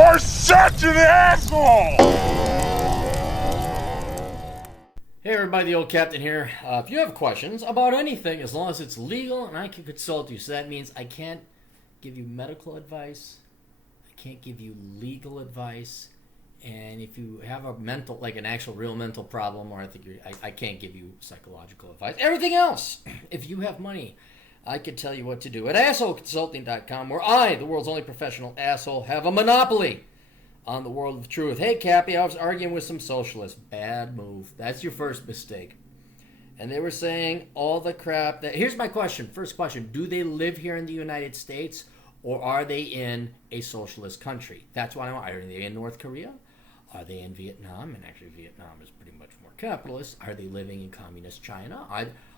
are such an asshole! Hey everybody, the old captain here. If you have questions about anything, as long as it's legal and I can consult you, so that means I can't give you medical advice, I can't give you legal advice, and if you have a mental, like an actual real mental problem, or I can't give you psychological advice. Everything else, if you have money, I can tell you what to do at assholeconsulting.com, where I, the world's only professional asshole, have a monopoly on the world of truth. Hey, Cappy, I was arguing with some socialists. Bad move. That's your first mistake. And they were saying all the crap that... Here's my question. First question. Do they live here in the United States, or are they in a socialist country? That's what I want. Are they in North Korea? Are they in Vietnam? And actually, Vietnam is pretty much more capitalist. Are they living in communist China?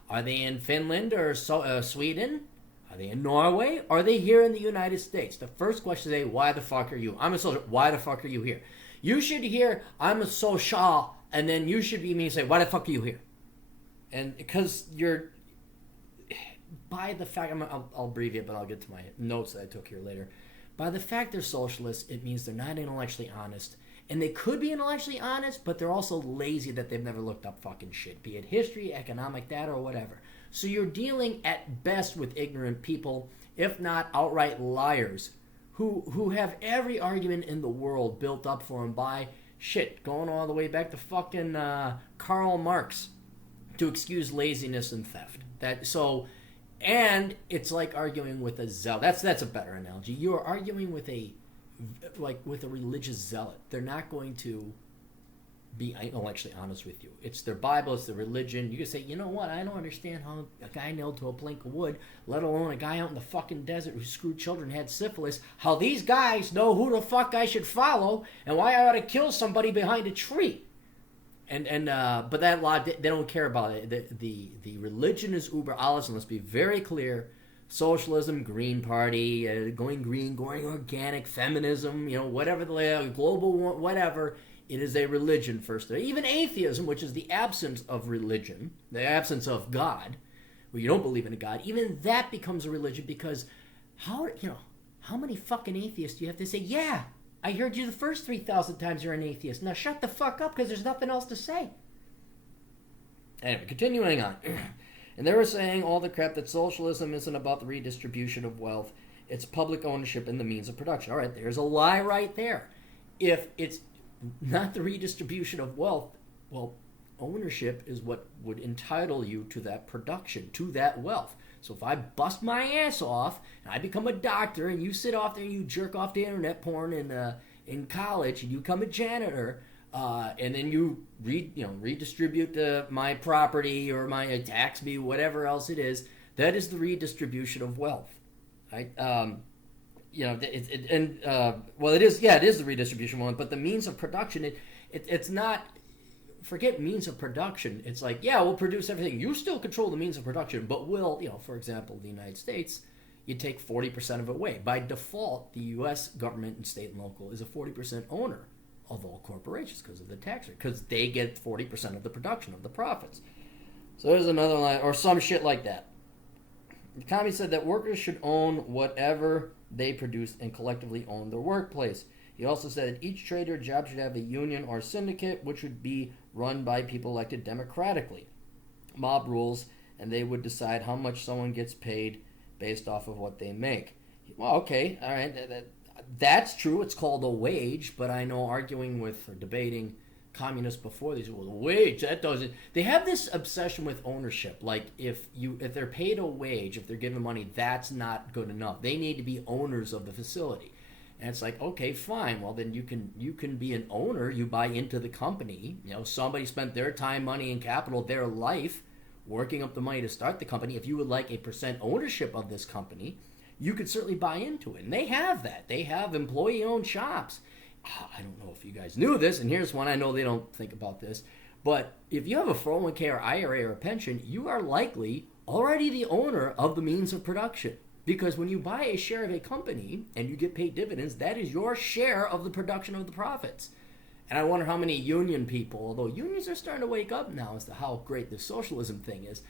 Are they in Finland or Sweden? Are they in Norway? Are they here in the United States? The first question is, why the fuck are you? I'm a social. Why the fuck are you here? You should hear, I'm a social, and then you should be me and say, why the fuck are you here? And because you're, by the fact, I'll abbreviate, but I'll get to my notes that I took here later. By the fact they're socialists, it means they're not intellectually honest. And they could be intellectually honest, but they're also lazy that they've never looked up fucking shit, be it history, economic data, or whatever. So you're dealing at best with ignorant people, if not outright liars, who have every argument in the world built up for them by shit, going all the way back to fucking Karl Marx to excuse laziness and theft. And it's like arguing with a zealot. That's a better analogy. You are arguing with a religious zealot. They're not going to be intellectually honest with you. It's their Bible, it's their religion. You can say, you know what, I don't understand how a guy nailed to a plank of wood, let alone a guy out in the fucking desert who screwed children, had syphilis, how these guys know who the fuck I should follow and why I ought to kill somebody behind a tree. But that law, they don't care about it. The religion is uber alles, and let's be very clear. Socialism, Green Party, going green, going organic, feminism, whatever the global, whatever. It is a religion first. Even atheism, which is the absence of religion, the absence of God, where you don't believe in a God, even that becomes a religion because how many fucking atheists do you have to say, yeah, I heard you the first 3,000 times you're an atheist. Now shut the fuck up because there's nothing else to say. Anyway, continuing on. And they were saying all the crap that socialism isn't about the redistribution of wealth. It's public ownership and the means of production. All right, there's a lie right there. If it's not the redistribution of wealth, well, ownership is what would entitle you to that production, to that wealth. So if I bust my ass off and I become a doctor and you sit off there and you jerk off to internet porn in college and you become a janitor, and then you redistribute my property or my tax me, whatever else it is, that is the redistribution of wealth, right? It is the redistribution one, but the means of production, it's not, forget means of production. It's like, yeah, we'll produce everything. You still control the means of production, but we'll, for example, the United States, you take 40% of it away. By default, the U.S. government and state and local is a 40% owner of all corporations because of the tax rate, because they get 40% of the production, of the profits. So there's another line, or some shit like that. The commie said that workers should own whatever they produce and collectively own their workplace. He also said that each trade or job should have a union or syndicate, which would be run by people elected democratically. Mob rules, and they would decide how much someone gets paid based off of what they make. Well, okay, all right, that's true. It's called a wage, but I know arguing with or debating communists before these, well, the wage, that doesn't, they have this obsession with ownership. Like if they're paid a wage, if they're given money, that's not good enough. They need to be owners of the facility. And it's like, okay, fine. Well, then you can be an owner. You buy into the company. Somebody spent their time, money, and capital, their life, working up the money to start the company. If you would like a % ownership of this company, you could certainly buy into it. And they have that. They have employee-owned shops. I don't know if you guys knew this, and here's one, I know they don't think about this, but if you have a 401k or IRA or a pension, you are likely already the owner of the means of production. Because when you buy a share of a company and you get paid dividends, that is your share of the production of the profits. And I wonder how many union people, although unions are starting to wake up now as to how great this socialism thing is,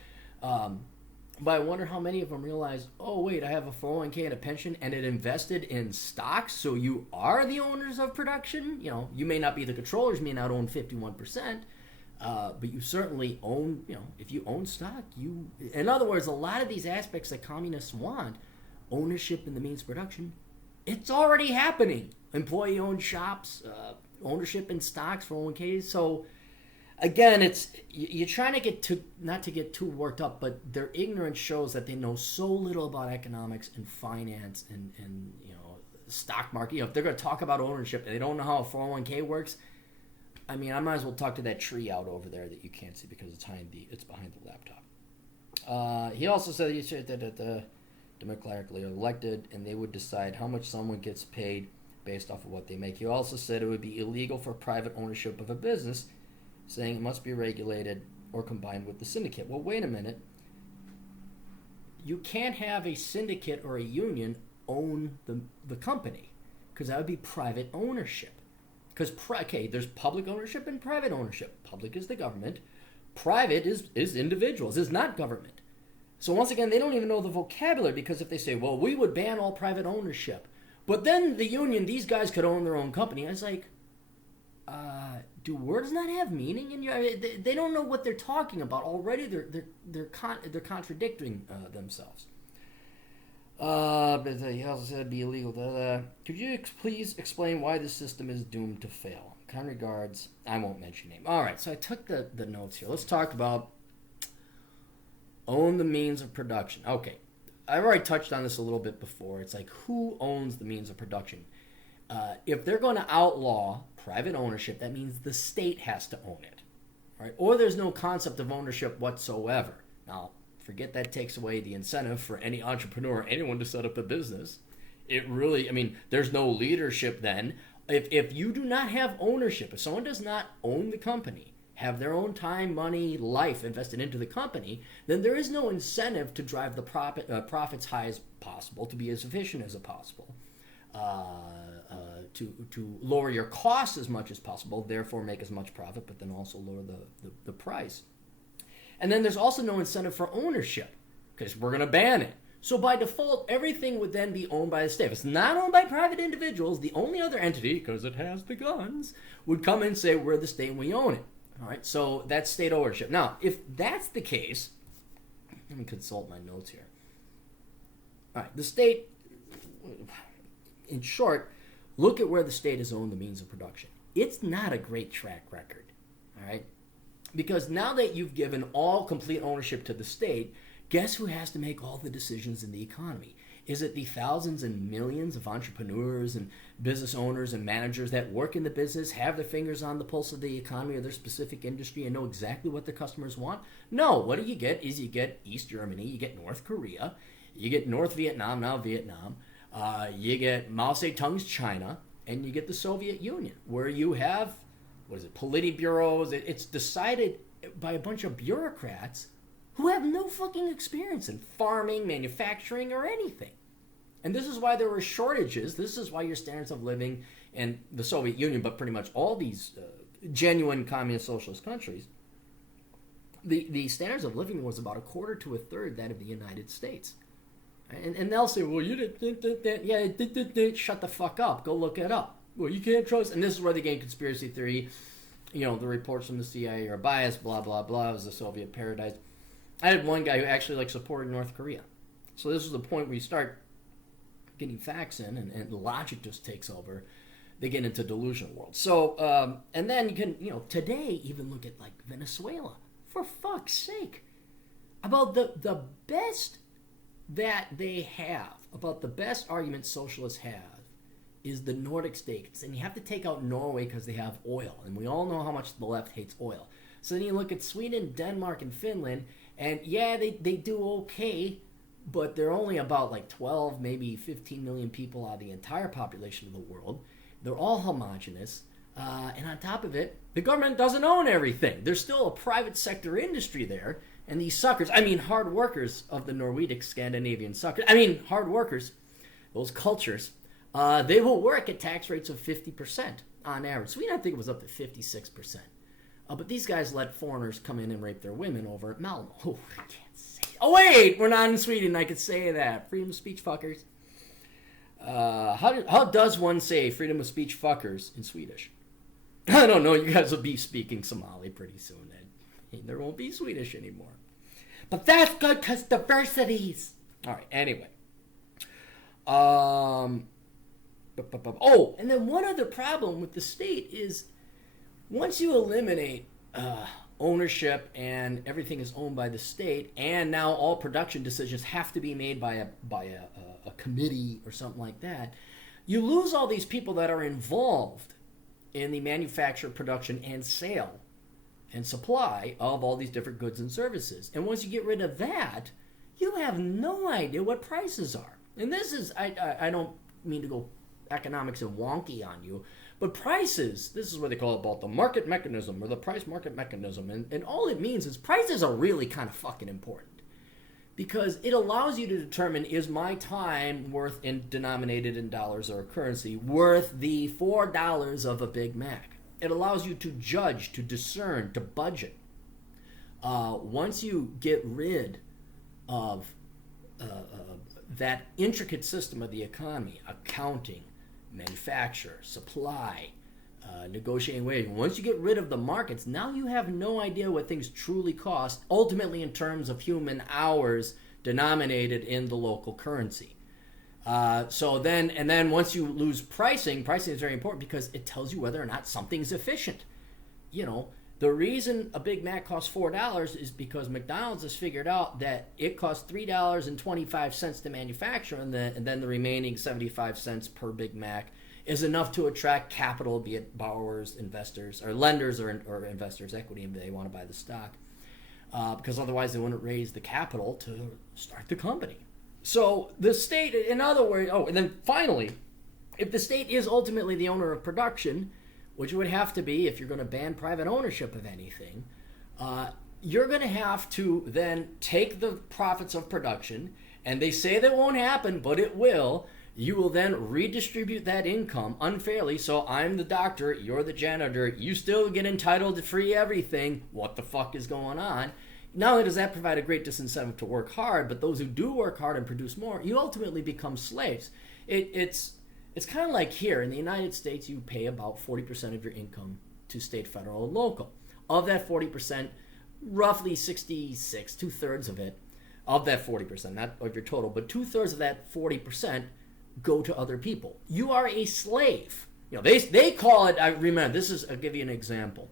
But I wonder how many of them realize, oh, wait, I have a 401k and a pension, and it invested in stocks, so you are the owners of production. You know, you may not be the controllers, you may not own 51%, but you certainly own, you know, if you own stock, you... In other words, a lot of these aspects that communists want, ownership in the means of production, it's already happening. Employee-owned shops, ownership in stocks, 401ks, so... Again, it's you're trying to get not to get too worked up, but their ignorance shows that they know so little about economics and finance and you know, stock market. You know, if they're going to talk about ownership and they don't know how a 401k works, I mean, I might as well talk to that tree out over there that you can't see because it's behind the laptop. He also said that the democratically elected and they would decide how much someone gets paid based off of what they make. He also said it would be illegal for private ownership of a business, saying it must be regulated or combined with the syndicate. Well, wait a minute. You can't have a syndicate or a union own the company because that would be private ownership. Because, there's public ownership and private ownership. Public is the government. Private is individuals, is not government. So once again, they don't even know the vocabulary because if they say, well, we would ban all private ownership, but then the union, these guys could own their own company. I was like, do words not have meaning in you? I mean, they don't know what they're talking about already. They're contradicting themselves. But he also said it'd be illegal. Could you please explain why the system is doomed to fail? Kind regards. I won't mention your name. All right. So I took the notes here. Let's talk about own the means of production. Okay, I've already touched on this a little bit before. It's like who owns the means of production? If they're going to outlaw private ownership, that means the state has to own it, right? Or there's no concept of ownership whatsoever. Now, forget that takes away the incentive for any entrepreneur or anyone to set up a business. It really, I mean, there's no leadership then. If you do not have ownership, if someone does not own the company, have their own time, money, life invested into the company, then there is no incentive to drive the profits high as possible, to be as efficient as possible. To lower your costs as much as possible, therefore make as much profit, but then also lower the price. And then there's also no incentive for ownership because we're going to ban it. So by default, everything would then be owned by the state. If it's not owned by private individuals, the only other entity, because it has the guns, would come in and say, we're the state and we own it. All right, so that's state ownership. Now, if that's the case, let me consult my notes here. All right, the state, in short, look at where the state has owned the means of production. It's not a great track record, all right? Because now that you've given all complete ownership to the state, guess who has to make all the decisions in the economy? Is it the thousands and millions of entrepreneurs and business owners and managers that work in the business, have their fingers on the pulse of the economy or their specific industry and know exactly what their customers want? No, what do you get is you get East Germany, you get North Korea, you get North Vietnam, now Vietnam, you get Mao Zedong's China, and you get the Soviet Union, where you have, politburos. It's decided by a bunch of bureaucrats who have no fucking experience in farming, manufacturing, or anything. And this is why there were shortages. This is why your standards of living in the Soviet Union, but pretty much all these genuine communist socialist countries, the standards of living was about a quarter to a third that of the United States. And they'll say, well, you didn't, shut the fuck up. Go look it up. Well, you can't trust. And this is where they gain conspiracy theory. You know, the reports from the CIA are biased, blah, blah, blah. It was the Soviet paradise. I had one guy who actually supported North Korea. So this is the point where you start getting facts in and logic just takes over. They get into delusional world. So, and then you can, today even look at like Venezuela. For fuck's sake. About the best that they have, about the best argument socialists have, is the Nordic states. And you have to take out Norway because they have oil. And we all know how much the left hates oil. So then you look at Sweden, Denmark, and Finland, and yeah, they do okay, but they're only about like 12, maybe 15 million people out of the entire population of the world. They're all homogenous. And on top of it, the government doesn't own everything. There's still a private sector industry there. And these suckers, hard workers of the Nordic Scandinavian suckers, hard workers, those cultures, they will work at tax rates of 50% on average. Sweden, I think it was up to 56%. But these guys let foreigners come in and rape their women over at Malmo. Oh, I can't say. Oh, wait, we're not in Sweden. I could say that. Freedom of speech, fuckers. How does one say freedom of speech, fuckers, in Swedish? I don't know. You guys will be speaking Somali pretty soon. And there won't be Swedish anymore. But that's good because diversities. All right, anyway. Oh, and then one other problem with the state is once you eliminate ownership and everything is owned by the state, and now all production decisions have to be made by a committee or something like that, you lose all these people that are involved in the manufacture, production, and sale and supply of all these different goods and services. And once you get rid of that, you have no idea what prices are. And this is, I don't mean to go economics and wonky on you, but prices, this is what they call it about the market mechanism or the price market mechanism. And all it means is prices are really kind of fucking important because it allows you to determine, is my time worth, denominated in dollars or a currency, worth the $4 of a Big Mac? It allows you to judge, to discern, to budget. Once you get rid of that intricate system of the economy, accounting, manufacture, supply, negotiating wage, once you get rid of the markets, now you have no idea what things truly cost, ultimately in terms of human hours denominated in the local currency. So then once you lose pricing is very important because it tells you whether or not something's efficient. You know, the reason a Big Mac costs $4 is because McDonald's has figured out that it costs $3.25 to manufacture, and then the remaining 75 cents per Big Mac is enough to attract capital, be it borrowers, investors, or lenders, or investors' equity if they want to buy the stock, because otherwise they wouldn't raise the capital to start the company. So the state, in other words, and then finally, if the state is ultimately the owner of production, which it would have to be if you're going to ban private ownership of anything, you're going to have to then take the profits of production, and they say that won't happen, but it will. You will then redistribute that income unfairly. So I'm the doctor, you're the janitor, you still get entitled to free everything. What the fuck is going on? Not only does that provide a great disincentive to work hard, but those who do work hard and produce more, you ultimately become slaves. It's kind of like here in the United States, you pay about 40% of your income to state, federal, and local. Of that 40%, roughly 66, two-thirds of it, of that 40%, not of your total, but two-thirds of that 40% go to other people. You are a slave. You know, they call it, I remember, I'll give you an example.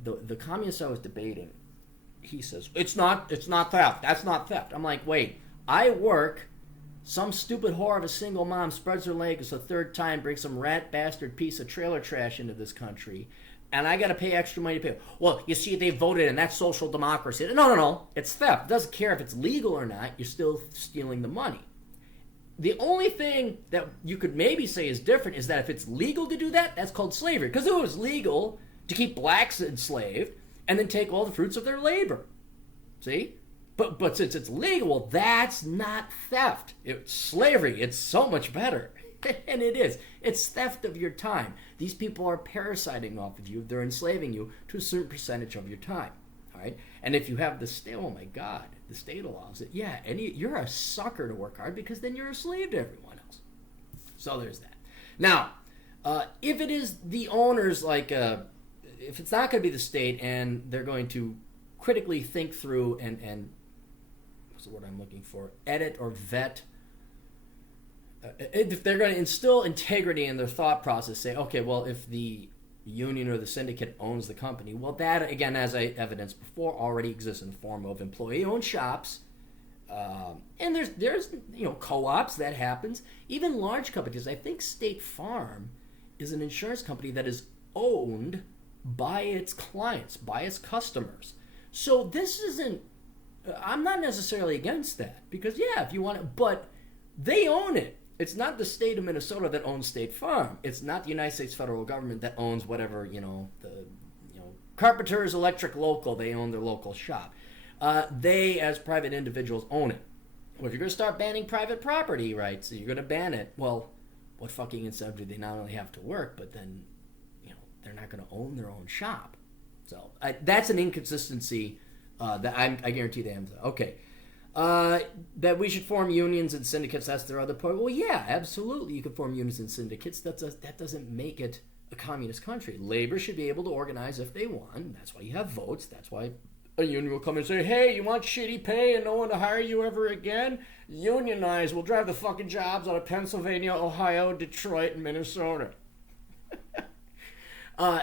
The communist I was debating, he says, it's not theft. That's not theft. I'm like, wait, I work, some stupid whore of a single mom spreads her legs a third time, brings some rat bastard piece of trailer trash into this country, and I got to pay extra money to pay. Well, you see, they voted, and that's social democracy. No. It's theft. It doesn't care if it's legal or not. You're still stealing the money. The only thing that you could maybe say is different is that if it's legal to do that, that's called slavery. Because it was legal to keep blacks enslaved and then take all the fruits of their labor. See? But since it's legal, well, that's not theft. It's slavery. It's so much better. And it is. It's theft of your time. These people are parasiting off of you. They're enslaving you to a certain percentage of your time. All right? And if you have the state, oh my God, the state allows it. Yeah, and you're a sucker to work hard because then you're a slave to everyone else. So there's that. Now, if it is the owners, if it's not going to be the state and they're going to critically think through and what's the word I'm looking for? Edit or vet. If they're going to instill integrity in their thought process, say, okay, well, if the union or the syndicate owns the company, well, that, again, as I evidenced before, already exists in the form of employee-owned shops. And there's co-ops, that happens. Even large companies. I think State Farm is an insurance company that is owned by its clients, by its customers. So this isn't, I'm not necessarily against that because, yeah, if you want it, but they own it. It's not the state of Minnesota that owns State Farm. It's not the United States federal government that owns whatever, Carpenters Electric Local, they own their local shop. They, as private individuals, own it. Well, if you're going to start banning private property rights, so you're going to ban it, well, what fucking incentive do they not only have to work, but then, they're not going to own their own shop. So that's an inconsistency I guarantee they haven't. Okay. That we should form unions and syndicates, that's their other point. Well, yeah, absolutely. You can form unions and syndicates. That doesn't make it a communist country. Labor should be able to organize if they want. That's why you have votes. That's why a union will come and say, hey, you want shitty pay and no one to hire you ever again? Unionize. We'll drive the fucking jobs out of Pennsylvania, Ohio, Detroit, and Minnesota.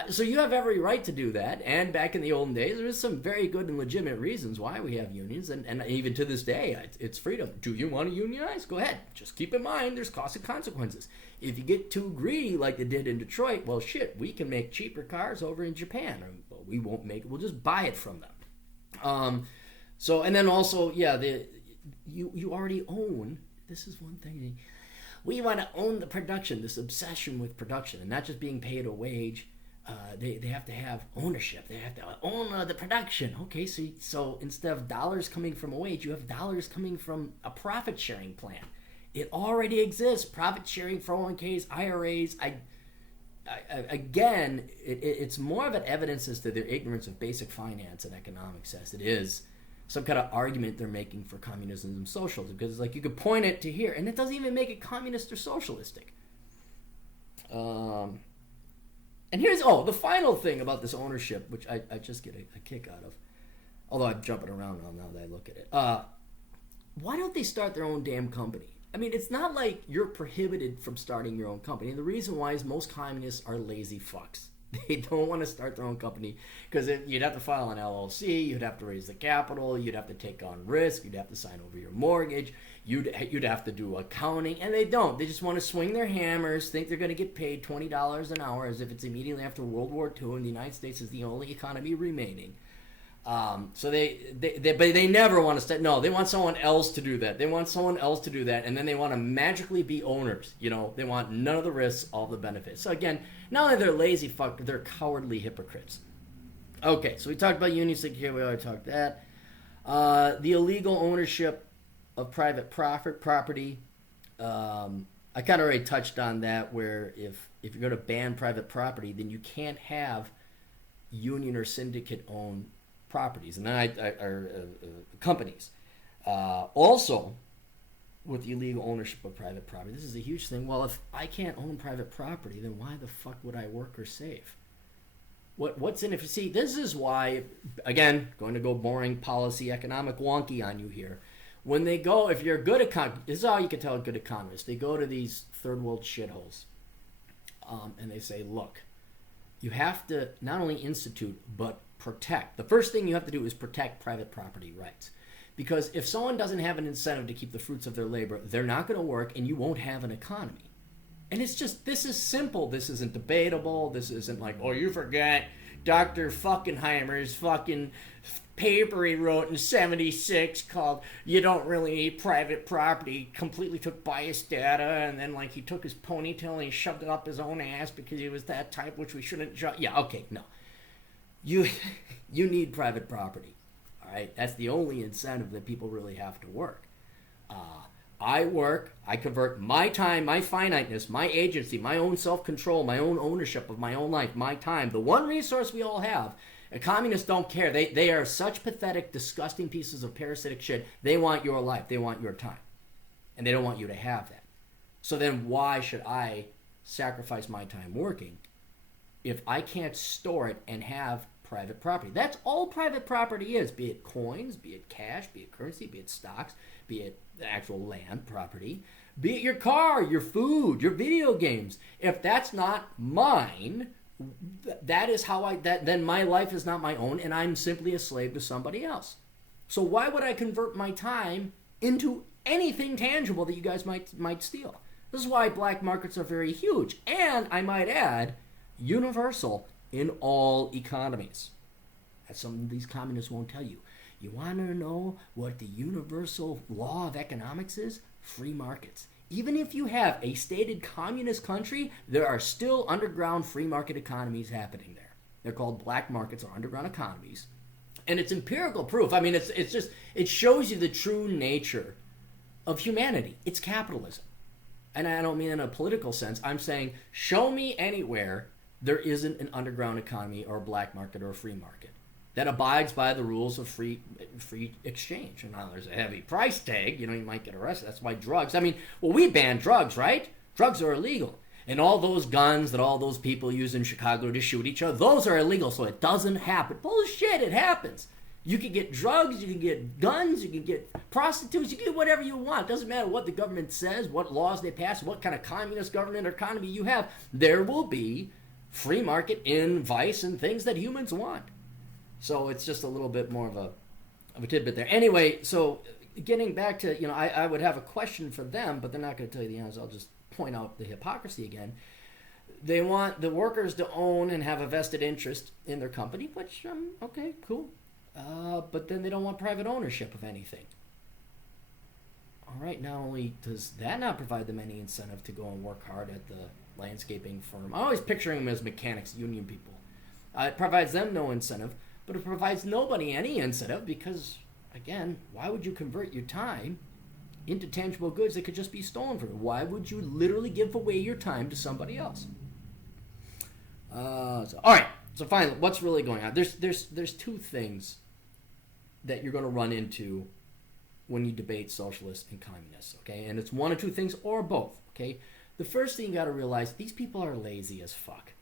So you have every right to do that. And back in the olden days, there was some very good and legitimate reasons why we have unions. And even to this day, it's freedom. Do you want to unionize? Go ahead. Just keep in mind there's costs and consequences. If you get too greedy like they did in Detroit, well, shit, we can make cheaper cars over in Japan. Or we won't make it. We'll just buy it from them. And then also, yeah, you already own. This is one thing. We want to own the production, this obsession with production, and not just being paid a wage. They have to have ownership. They have to own the production. Okay, so instead of dollars coming from a wage, you have dollars coming from a profit-sharing plan. It already exists. Profit-sharing, 401ks, IRAs. Again, it's more of an evidence as to their ignorance of basic finance and economics as it is some kind of argument they're making for communism and socialism. Because it's like you could point it to here, and it doesn't even make it communist or socialistic. And here's, the final thing about this ownership, which I just get a kick out of, although I'm jumping around now that I look at it. Why don't they start their own damn company? I mean, it's not like you're prohibited from starting your own company. And the reason why is most communists are lazy fucks. They don't want to start their own company because you'd have to file an LLC, you'd have to raise the capital, you'd have to take on risk, you'd have to sign over your mortgage, you'd have to do accounting, and they don't. They just want to swing their hammers, think they're going to get paid $20 an hour as if it's immediately after World War II and the United States is the only economy remaining. So they never want to start. No, they want someone else to do that. They want someone else to do that, and then they want to magically be owners. You know, they want none of the risks, all the benefits. So again, not only they're lazy fuck, they're cowardly hypocrites. Okay, so we talked about union security. We already talked that. The illegal ownership of private property. I kind of already touched on that. Where if you're going to ban private property, then you can't have union or syndicate owned properties and companies. Also, with the illegal ownership of private property, this is a huge thing. Well, if I can't own private property, then why the fuck would I work or save? What's in it? See, this is why, again, going to go boring policy, economic wonky on you here. When they go, if you're a good economist, this is how you can tell a good economist. They go to these third world shitholes, and they say, look, you have to not only institute, but protect. The first thing you have to do is protect private property rights. Because if someone doesn't have an incentive to keep the fruits of their labor, they're not going to work and you won't have an economy. And it's just, this is simple. This isn't debatable. This isn't like, oh, you forgot Dr. Fuckenheimer's fucking paper he wrote in 76 called You Don't Really Need Private Property. He completely took biased data, and then like he took his ponytail and he shoved it up his own ass because he was that type, which we shouldn't judge. Yeah, okay, no. You need private property, all right? That's the only incentive that people really have to work. I work, I convert my time, my finiteness, my agency, my own self-control, my own ownership of my own life, my time, the one resource we all have. And communists don't care. They are such pathetic, disgusting pieces of parasitic shit. They want your life. They want your time. And they don't want you to have that. So then why should I sacrifice my time working if I can't store it and have private property? That's all private property is, be it coins, be it cash, be it currency, be it stocks, be it the actual land property, be it your car, your food, your video games. If that's not mine, that is how then my life is not my own and I'm simply a slave to somebody else. So why would I convert my time into anything tangible that you guys might steal? This is why black markets are very huge and, I might add, universal in all economies. That's something these communists won't tell you. You want to know what the universal law of economics is? Free markets. Even if you have a stated communist country, there are still underground free market economies happening there. They're called black markets or underground economies. And it's empirical proof. I mean, it shows you the true nature of humanity. It's capitalism. And I don't mean in a political sense. I'm saying, show me anywhere there isn't an underground economy or a black market or a free market. that abides by the rules of free exchange. And now there's a heavy price tag. You might get arrested. That's why drugs. We ban drugs, right? Drugs are illegal. And all those guns that all those people use in Chicago to shoot each other, those are illegal, so it doesn't happen. Bullshit, it happens. You can get drugs, you can get guns, you can get prostitutes, you can get whatever you want. It doesn't matter what the government says, what laws they pass, what kind of communist government or economy you have. There will be free market in vice and things that humans want. So it's just a little bit more of a tidbit there. Anyway, so getting back to, I would have a question for them, but they're not going to tell you the answer. I'll just point out the hypocrisy again. They want the workers to own and have a vested interest in their company, which, okay, cool. But then they don't want private ownership of anything. All right, not only does that not provide them any incentive to go and work hard at the landscaping firm. I'm always picturing them as mechanics, union people. It provides them no incentive, but it provides nobody any incentive because, again, why would you convert your time into tangible goods that could just be stolen from you? Why would you literally give away your time to somebody else? All right, so finally, what's really going on? There's two things that you're going to run into when you debate socialists and communists, okay? And it's one of two things or both, okay? The first thing you got to realize, these people are lazy as fuck,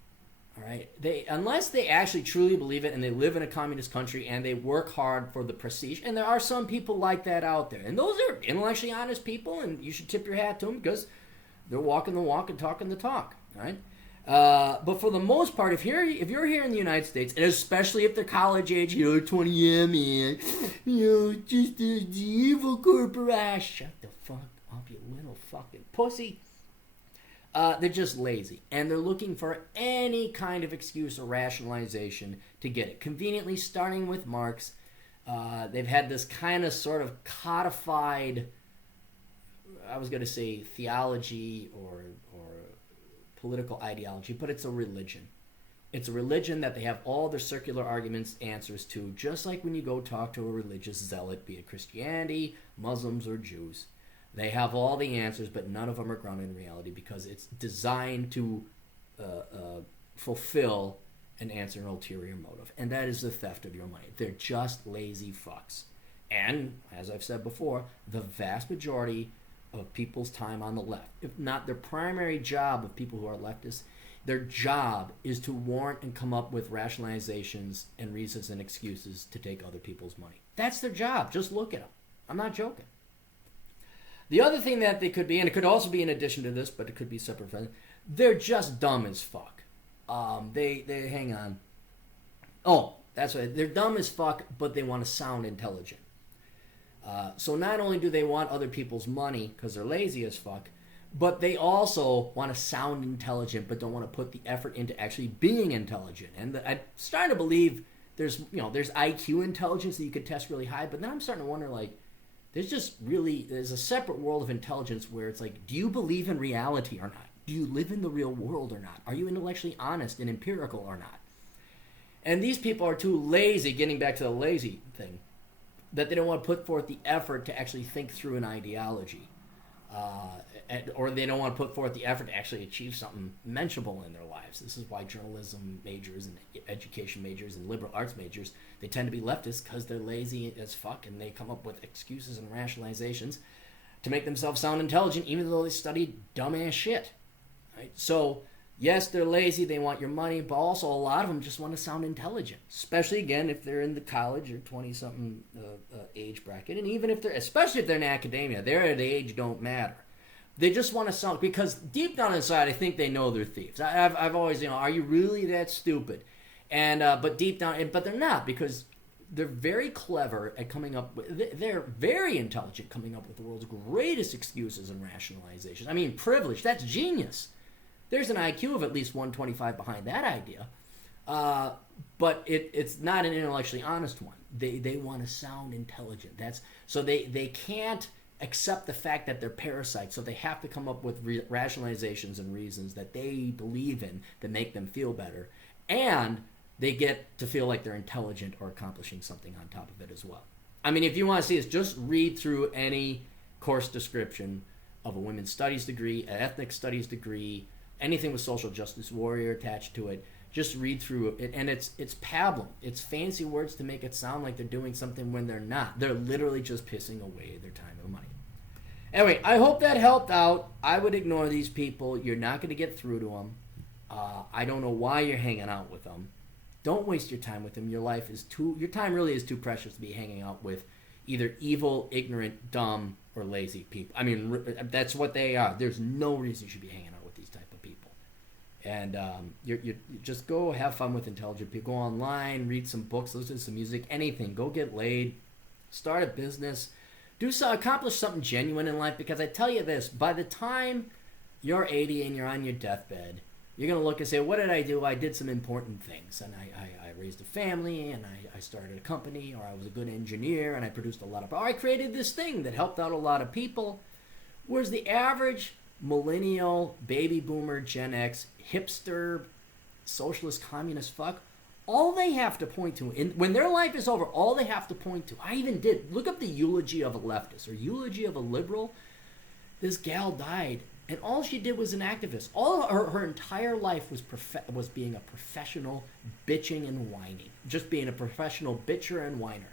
all right? Unless they actually truly believe it and they live in a communist country and they work hard for the prestige, and there are some people like that out there, and those are intellectually honest people, and you should tip your hat to them because they're walking the walk and talking the talk, all right? But for the most part, if you're here in the United States, and especially if they're college age, 20, yeah, man, just the evil corporation. Shut the fuck up, you little fucking pussy. They're just lazy, and they're looking for any kind of excuse or rationalization to get it. Conveniently, starting with Marx, they've had this kind of sort of codified, I was going to say theology or political ideology, but it's a religion. It's a religion that they have all their circular arguments answers to, just like when you go talk to a religious zealot, be it Christianity, Muslims, or Jews. They have all the answers, but none of them are grounded in reality because it's designed to fulfill and answer an ulterior motive, and that is the theft of your money. They're just lazy fucks. And, as I've said before, the vast majority of people's time on the left, if not their primary job of people who are leftists, their job is to warrant and come up with rationalizations and reasons and excuses to take other people's money. That's their job. Just look at them. I'm not joking. The other thing that they could be, and it could also be in addition to this, but it could be separate from it, they're just dumb as fuck. They hang on. Oh, that's right. They're dumb as fuck, but they want to sound intelligent. So not only do they want other people's money because they're lazy as fuck, but they also want to sound intelligent but don't want to put the effort into actually being intelligent. And I'm starting to believe there's IQ intelligence that you could test really high, but then I'm starting to wonder, like, there's a separate world of intelligence where it's like, do you believe in reality or not? Do you live in the real world or not? Are you intellectually honest and empirical or not? And these people are too lazy, getting back to the lazy thing, that they don't want to put forth the effort to actually think through an ideology. Or they don't want to put forth the effort to actually achieve something mentionable in their lives. This is why journalism majors and education majors and liberal arts majors, they tend to be leftists because they're lazy as fuck and they come up with excuses and rationalizations to make themselves sound intelligent even though they studied dumbass shit. Right? So, yes, they're lazy, they want your money, but also a lot of them just want to sound intelligent. Especially, again, if they're in the college or 20-something age bracket. And even if especially if they're in academia, their age don't matter. They just want to sound, because deep down inside, I think they know they're thieves. I've always, are you really that stupid? And but deep down, but they're not, because they're very clever at coming up with, they're very intelligent coming up with the world's greatest excuses and rationalizations. I mean, privilege, that's genius. There's an IQ of at least 125 behind that idea. But it's not an intellectually honest one. They want to sound intelligent. So they can't accept the fact that they're parasites, so they have to come up with rationalizations and reasons that they believe in that make them feel better, and they get to feel like they're intelligent or accomplishing something on top of it as well. I mean, if you want to see this, just read through any course description of a women's studies degree, an ethnic studies degree, anything with social justice warrior attached to it. Just read through it, and it's pablum. It's fancy words to make it sound like they're doing something when they're not. They're literally just pissing away their time and money. Anyway, I hope that helped out. I would ignore these people. You're not going to get through to them. I don't know why you're hanging out with them. Don't waste your time with them. Your time really is too precious to be hanging out with either evil, ignorant, dumb, or lazy people. I mean, that's what they are. There's no reason you should be hanging out with these type of people. And you just go have fun with intelligent people. Go online, read some books, listen to some music, anything. Go get laid, start a business, accomplish something genuine in life. Because I tell you this, by the time you're 80 and you're on your deathbed, you're going to look and say, what did I do? I did some important things. And I raised a family, and I started a company, or I was a good engineer, and I produced a lot of... Or I created this thing that helped out a lot of people. Whereas the average millennial, baby boomer, Gen X, hipster, socialist, communist fuck, all they have to point to, when their life is over, all they have to point to... I even did. Look up the eulogy of a leftist or eulogy of a liberal. This gal died. And all she did was an activist. All her entire life was being a professional bitching and whining. Just being a professional bitcher and whiner.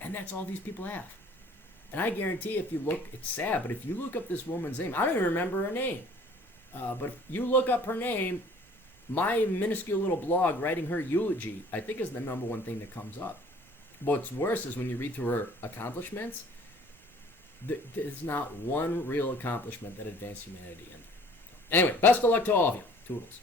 And that's all these people have. And I guarantee if you look, it's sad, but if you look up this woman's name, I don't even remember her name. But if you look up her name, my minuscule little blog writing her eulogy, I think is the number one thing that comes up. What's worse is when you read through her accomplishments, there's not one real accomplishment that advanced humanity in. Anyway, best of luck to all of you. Toodles.